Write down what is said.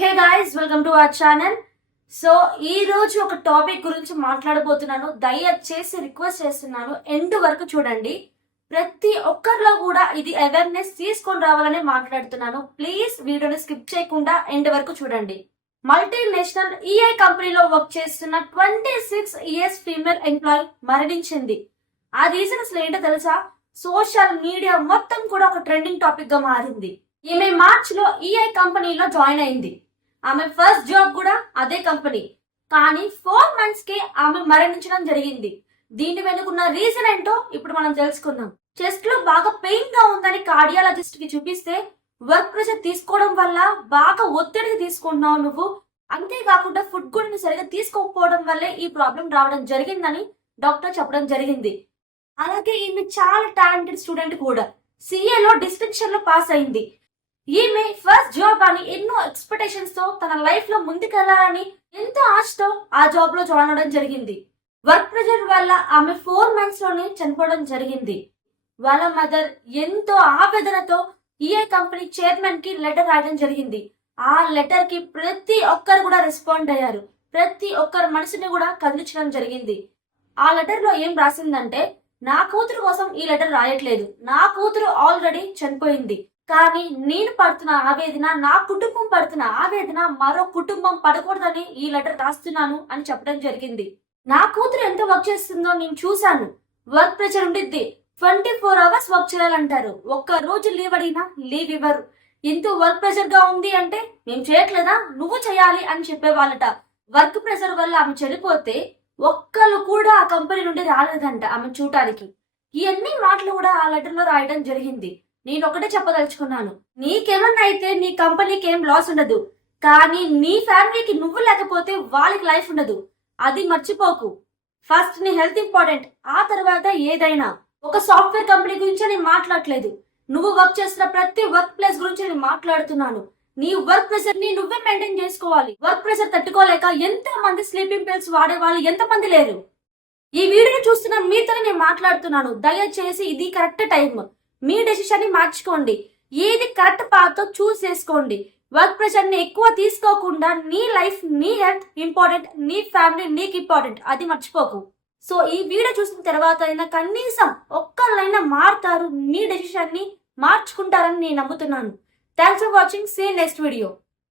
Hey guys welcome to our channel. So ఈ రోజు ఒక టాపిక్ గురించి మాట్లాడబోతున్నాను. దయచేసి రిక్వెస్ట్ చేస్తున్నాను ఎండ్ వరకు చూడండి. ప్రతి ఒక్కరిలో కూడా ఇది అవేర్నెస్ తీసుకొని రావాలని మాట్లాడుతున్నాను. ప్లీజ్ వీడియోని స్కిప్ చేయకుండా ఎండ్ వరకు చూడండి. మల్టీనేషనల్ ఈఐ కంపెనీలో వర్క్ చేస్తున్న twenty six years female employee మరణించింది. ఆ రీజన్ అసలు ఏంటో తెలుసా? సోషల్ మీడియా మొత్తం కూడా ఒక ట్రెండింగ్ టాపిక్గా మారింది. ఈమె మార్చ్లో ఈఐ కంపెనీలో జాయిన్ అయింది. ఆమె ఫస్ట్ జాబ్ కూడా అదే కంపెనీ కానీ ఫోర్ మంత్స్ కే ఆమె మరణించడం జరిగింది. దీని వెనుకున్న రీజన్ ఏంటో ఇప్పుడు మనం తెలుసుకుందాం. చెస్ట్లో బాగా పెయిన్గా ఉందని కార్డియాలజిస్ట్కి చూపిస్తే వర్క్ ప్రెషర్ తీసుకోవడం వల్ల బాగా ఒత్తిడి తీసుకుంటున్నావు నువ్వు. అంతేకాకుండా ఫుడ్ కూడా సరిగా తీసుకోకపోవడం వల్లే ఈ ప్రాబ్లం రావడం జరిగిందని డాక్టర్ చెప్పడం జరిగింది. అలాగే ఈమె చాలా టాలెంటెడ్ స్టూడెంట్ కూడా. సిఏలో డిస్టింక్షన్లో పాస్ అయింది. ఈమె ఫస్ట్ జాబ్ అని ఎన్నో ఎక్స్పెక్టేషన్స్తో తన లైఫ్లో ముందుకెళ్ళాలని ఎంతో ఆశతో ఆ జాబ్లో జాయిన్ అవడం జరిగింది. వర్క్ ప్రెషర్ వల్ల ఆమె ఫోర్ మంత్స్లోనే చనిపోవడం జరిగింది. వాళ్ళ మదర్ ఎంతో ఆవేదనతో ఈఏ కంపెనీ చైర్మన్కి లెటర్ రాయడం జరిగింది. ఆ లెటర్కి ప్రతి ఒక్కరు కూడా రెస్పాండ్ అయ్యారు. ప్రతి ఒక్కరు మనసుని కూడా కదిలించడం జరిగింది. ఆ లెటర్లో ఏం రాసిందంటే నా కూతురు కోసం ఈ లెటర్ రాయట్లేదు. నా కూతురు ఆల్రెడీ చనిపోయింది. కానీ నేను పడుతున్న ఆవేదన నా కుటుంబం పడుతున్న ఆవేదన మరో కుటుంబం పడకూడదని ఈ లెటర్ రాస్తున్నాను అని చెప్పడం జరిగింది. నా కూతురు ఎంత వర్క్ చేస్తుందో నేను చూశాను. వర్క్ ప్రెషర్ ఉండిద్ది. ట్వంటీ ఫోర్ అవర్స్ వర్క్ చేయాలంటారు. ఒక్క రోజు లీవ్ అడిగినా లీవ్ ఇవ్వరు. ఇంత వర్క్ ప్రెషర్గా ఉంది అంటే మేము చేయట్లేదా? నువ్వు చేయాలి అని చెప్పేవాళ్ళట. వర్క్ ప్రెషర్ వల్ల ఆమె చనిపోతే ఒక్కళ్ళు కూడా ఆ కంపెనీ నుండి రాలేదంట ఆమె చూడటానికి. ఇవన్నీ మాటలు కూడా ఆ లెటర్లో రాయడం జరిగింది. నేను ఒకటే చెప్పదలుచుకున్నాను. నీకేమన్నా అయితే నీ కంపెనీకి ఏం లాస్ ఉండదు. కానీ నీ ఫ్యామిలీకి నువ్వు లేకపోతే వాళ్ళకి లైఫ్ ఉండదు. అది మర్చిపోకు. ఫస్ట్ నీ హెల్త్ ఇంపార్టెంట్. ఆ తర్వాత ఏదైనా. ఒక సాఫ్ట్వేర్ కంపెనీ గురించి నేను మాట్లాడట్లేదు. నువ్వు వర్క్ చేస్తున్న ప్రతి వర్క్ ప్లేస్ గురించి నేను మాట్లాడుతున్నాను. నీ వర్క్ ప్రెషర్ని నువ్వే మెయింటైన్ చేసుకోవాలి. వర్క్ ప్రెషర్ తట్టుకోలేక ఎంత మంది స్లీపింగ్ పిల్స్ వాడే వాళ్ళు ఎంత మంది లేరు. ఈ వీడియో చూస్తున్న మీతోనే నేను మాట్లాడుతున్నాను. దయచేసి ఇది కరెక్ట్ టైం మీ డెసిషన్ని మార్చుకోండి. ఏది కరెక్ట్ పాత్తో చూస్ చేసుకోండి. వర్క్ ప్రెషర్ని ఎక్కువ తీసుకోకుండా నీ లైఫ్ నీ హెల్త్ ఇంపార్టెంట్ నీ ఫ్యామిలీ నీకు ఇంపార్టెంట్ అది మర్చిపోకు. సో ఈ వీడియో చూసిన తర్వాత అయినా కనీసం ఒక్కళ్ళైనా మారుతారు. మీ డెసిషన్ని మార్చుకుంటారని నేను నమ్ముతున్నాను. Thanks for watching see next video